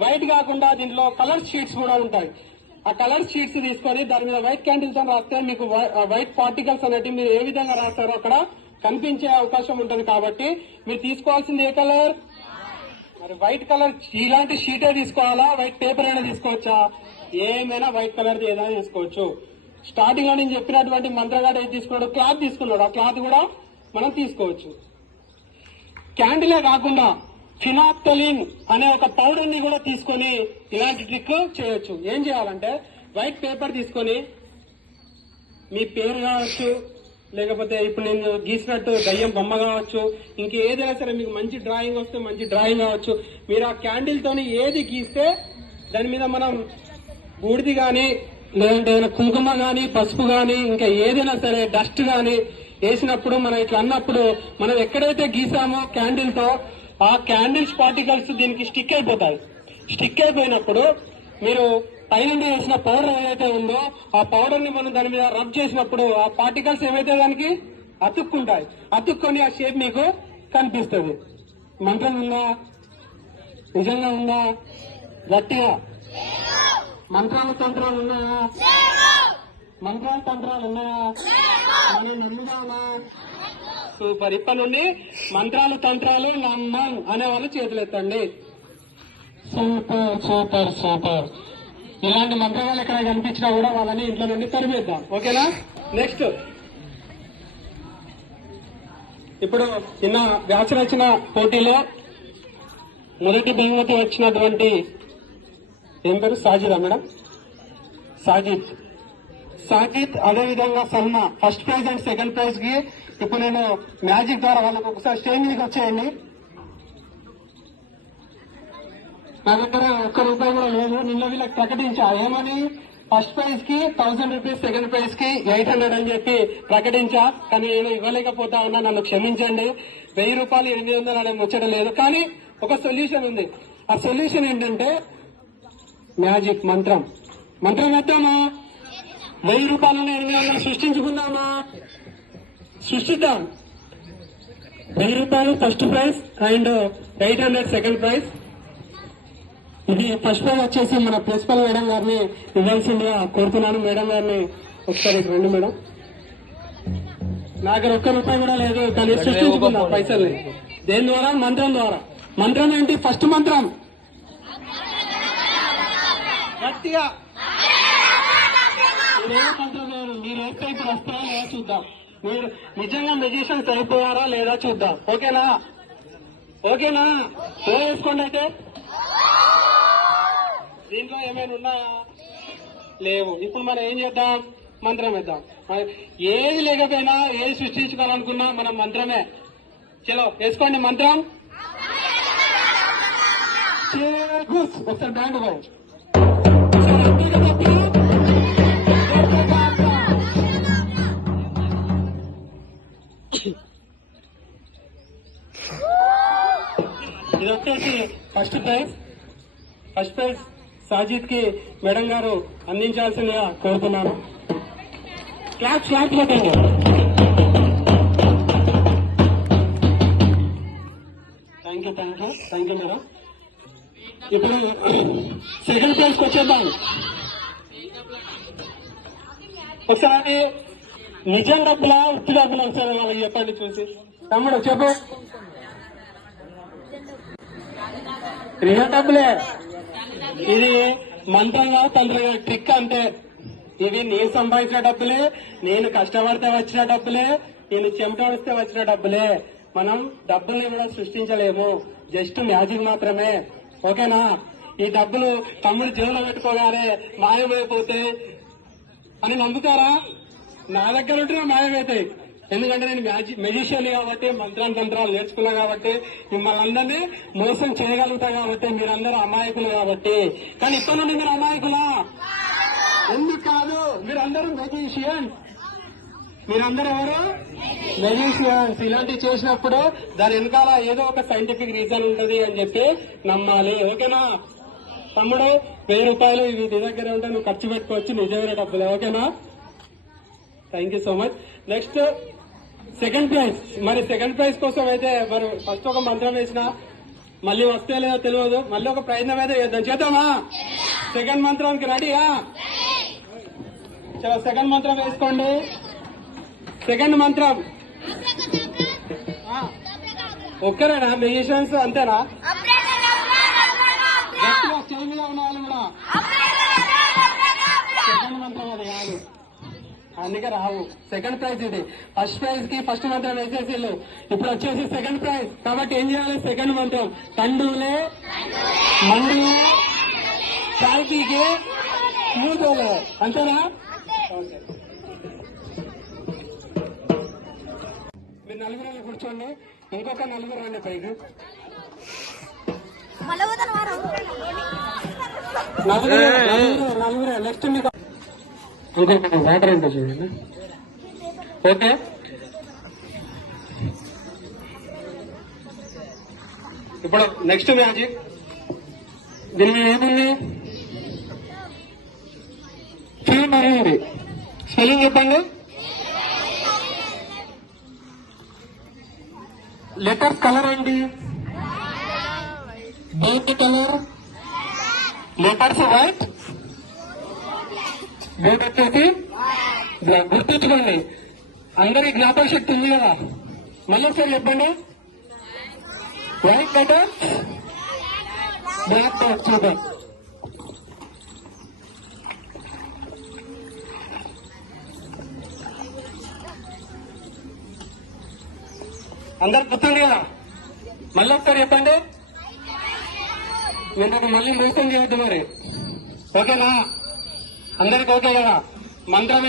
White కాకుండా దీంట్లో colour sheets కూడా ఉంటాయి. ఆ కలర్ షీట్స్ తీసుకొని దాని మీద వైట్ క్యాండిల్తో రాస్తే మీకు వై- వైట్ పార్టికల్స్ అనేవి మీరు ఏ విధంగా రాస్తారో అక్కడ కనిపించే అవకాశం ఉంటుంది కాబట్టి మీరు తీసుకోవాల్సింది ఏ కలర్? మరి వైట్ కలర్ ఇలాంటి షీటే తీసుకోవాలా? వైట్ పేపర్ అయినా తీసుకోవచ్చా? ఏమైనా వైట్ కలర్ ఏదైనా తీసుకోవచ్చు. స్టార్టింగ్లో నేను చెప్పినటువంటి మంత్రగాడు ఏది తీసుకున్నాడు క్లాత్ తీసుకున్నాడు. ఆ క్లాత్ కూడా మనం తీసుకోవచ్చు. క్యాండిలే కాకుండా ఫినాప్టలిన్ అనే ఒక పౌడర్ని కూడా తీసుకొని ఇలాంటి ట్రిక్ చేయొచ్చు. ఏం చేయాలంటే వైట్ పేపర్ తీసుకొని మీ పేరు కావచ్చు లేకపోతే ఇప్పుడు నేను గీసినట్టు దయ్యం బొమ్మ కావచ్చు ఇంకేదైనా సరే మీకు మంచి డ్రాయింగ్ వస్తే మంచి డ్రాయింగ్ కావచ్చు. మీరు ఆ క్యాండిల్ తోని ఏది గీస్తే దాని మీద మనం బూడిది కానీ లేదంటే ఏదైనా కుంకుమ కానీ పసుపు కానీ ఇంకా ఏదైనా సరే డస్ట్ కానీ వేసినప్పుడు మనం ఇట్లా అన్నప్పుడు మనం ఎక్కడైతే గీసామో క్యాండిల్తో ఆ క్యాండిల్స్ పార్టికల్స్ దీనికి స్టిక్ అయిపోతాయి. స్టిక్ అయిపోయినప్పుడు మీరు పైనుండి వేసిన పౌడర్ ఏదైతే ఉందో ఆ పౌడర్ని మనం దాని మీద రబ్ చేసినప్పుడు ఆ పార్టికల్స్ ఏవైతే దానికి? అతుక్కుంటాయి. అతుక్కొని ఆ షేప్ మీకు కనిపిస్తుంది. మంత్రం ఉందా? నిజంగా ఉందా? గట్టిగా? మంత్రాలు తంత్రాలు ఉన్నాయా? మంత్రాలు తంత్రాలు ఉన్నాయా? మనం నమ్ముదామా సూపర్ ఇప్పటి నుండి మంత్రాలు తంత్రాలు నమ్మం అనే వాళ్ళు చేతులు సూపర్ సూపర్ సూపర్. ఇలాంటి మంత్రాలు ఎక్కడ కనిపించినా కూడా వాళ్ళని ఇంట్లో నుండి తరిమేద్దాం. ఓకేనా? నెక్స్ట్ ఇప్పుడు నిన్న వ్యాస రచన పోటీలో మొదటి బహుమతి వచ్చినటువంటి ఏం పేరు? సాజిదా మేడం? సాజిద్. సాజిద్ అదేవిధంగా Salma first prize and second ప్రైజ్కి ఇప్పుడు నేను మ్యాజిక్ ద్వారా వాళ్ళకి ఒకసారి స్టేజ్ మీదకి వచ్చేయండి. నా దగ్గర ఒక్క రూపాయి కూడా లేదు. నిన్న వీళ్ళకి ప్రకటించా. ఏమని? ఫస్ట్ ప్రైజ్కి థౌసండ్ రూపీస్ సెకండ్ ప్రైజ్కి ఎయిట్ హండ్రెడ్ అని చెప్పి ప్రకటించా. కానీ నేను ఇవ్వలేకపోతా ఉన్నా. నన్ను క్షమించండి. వెయ్యి రూపాయలు ఎనిమిది వందలు అనేది ముచ్చట లేదు. కానీ ఒక సొల్యూషన్ ఉంది. ఆ సొల్యూషన్ ఏంటంటే మ్యాజిక్ మంత్రం. మంత్రం వేద్దామా? వెయ్యి రూపాయలను ఎనిమిది వందలు సృష్టించుకుందామా? సృష్టిద్దాం వెయ్యి రూపాయలు first prize and eight hundred second prize. ఇది ఫస్ట్ ప్రైజ్ వచ్చేసి మన ప్రిన్సిపల్ మేడం గారిని ఇవ్వాల్సిందిగా కోరుతున్నాను. మేడం గారిని ఒకసారి రండి మేడం. నా దగ్గర ఒక్క రూపాయి కూడా లేదు కానీ సృష్టించుకుందాం పైసల్ని. దేని ద్వారా? మంత్రం ద్వారా. మంత్రం ఏంటి? ఫస్ట్ మంత్రం. గట్టిగా. మంత్రం లేదు మీరు ఏ టైప్ వస్తారో చూద్దాం. మీరు నిజంగా మెజిషియన్స్ అయిపోయారా లేదా చూద్దాం. ఓకేనా? ఓకేనా? ఓ వేసుకోండి అయితే. దీంట్లో ఏమైనా ఉన్నాయా లేవు. ఇప్పుడు మనం ఏం చేద్దాం? మంత్రం వేద్దాం. మరి ఏది లేకపోయినా ఏది సృష్టించుకోవాలనుకున్నా మనం మంత్రమే. చలో వేసుకోండి మంత్రం. ఒకసారి బ్యాండ్ పోయి ఇది వచ్చేసి ఫస్ట్ ప్రైజ్. ఫస్ట్ ప్రైజ్ సాజిద్కి మేడం గారు అందించాల్సిందిగా కోరుతున్నాను. క్లాప్ క్లాప్ కొట్టండి thank you thank you thank you madam ఇప్పుడు సెకండ్ ప్రైజ్కి వచ్చేద్దాం. ఒకసారి నిజం డబ్బులా ఉత్తి డబ్బులు ఒకసారి వాళ్ళకి చెప్పండి చూసి. తమ్ముడు చెప్పు. రియల్ డబ్బులే ఇది మంత్రంగా తండ్రి ట్రిక్ అంతే. ఇవి నేను సంపాదించిన డబ్బులే నేను కష్టపడితే వచ్చిన డబ్బులే నేను చెమటోడిస్తే వచ్చిన డబ్బులే. మనం డబ్బుల్ని కూడా సృష్టించలేము. జస్ట్ మ్యాజిక్ మాత్రమే. ఓకేనా? ఈ డబ్బులు తమ్ముడు జేబులో పెట్టుకోగానే మాయమైపోతే అని నమ్ముతారా? నా దగ్గర ఉంటే మాయమవుతాయి ఎందుకంటే నేను మెజిషియన్ కాబట్టి మంత్రాలు తంత్రాలు నేర్చుకున్నా కాబట్టి మిమ్మల్ని అందరినీ మోసం చేయగలుగుతా కాబట్టి మీరందరూ అమాయకులు కాబట్టి. కానీ ఇప్పటి నుండి మీరు అమాయకులా? ఎందుకు కాదు? మీరందరూ మెజిషియన్స్ మీరందరూ ఎవరు? మెజిషియన్స్ ఇలాంటివి చేసినప్పుడు దాని వెనకాల ఏదో ఒక సైంటిఫిక్ రీజన్ ఉంటది అని చెప్పి నమ్మాలి. ఓకేనా? తమ్ముడు వెయ్యి రూపాయలు ఇవి నీ దగ్గర ఉంటే నువ్వు ఖర్చు పెట్టుకోవచ్చు. నిజమైన డబ్బులు. ఓకేనా? Thank you so much next second prize మరి సెకండ్ ప్రైజ్ కోసం అయితే మరి ఫస్ట్ ఒక మంత్రం వేసిన మళ్ళీ వస్తే లేదో తెలియదు. మళ్ళీ ఒక ప్రయత్నం అయితే చేద్దాం చేద్దామా? సెకండ్ మంత్రానికి రెడీయా చలో సెకండ్ మంత్రం వేసుకోండి. సెకండ్ మంత్రం. ఒక్కరేనా? మ్యూజిషియన్స్ అంతేనా? గట్టిగా స్టేజ్ మీద ఉన్న వాళ్ళు కూడా అందుకే రావు. సెకండ్ ప్రైజ్ ఇది. ఫస్ట్ ప్రైజ్కి ఫస్ట్ మంత్రం వేసేసి ఇప్పుడు వచ్చేసి సెకండ్ ప్రైజ్ కాబట్టి ఏం చేయాలి? సెకండ్ మంత్రం. తండులే మండులే చాల్తీకి మూతోలే. అంతేనా? ఓకే. మీరు నలుగురు కూర్చోండి. ఇంకొక నలుగురు రండి పైకి. నలుగురు నలుగురు నలుగురు. నెక్స్ట్ మీకు ఇంకొక వాటర్ ఉంటుంది చూడండి ఓకే. ఇప్పుడు నెక్స్ట్ మ్యాచ్. దీని మీద ఏముంది? ఫీల్ ఉంది. స్పెల్లింగ్ చెప్పండి. లెటర్ కలర్ ఏంటి? Board colour. Letters white. Board వచ్చేసి గుర్తుంచుకోండి. అందరి జ్ఞాపక శక్తి ఉంది కదా. మళ్ళీ ఒకసారి చెప్పండి. వైట్ లెటర్ బ్లాక్ డాట్ చూద్దాం. అందరు గుర్తుంది కదా? మళ్ళీ ఒకసారి చెప్పండి. నేను మళ్ళీ మోసం చేయొద్దు మరి. ఓకేనా? అందరికి ఓకే కదా? మంత్రం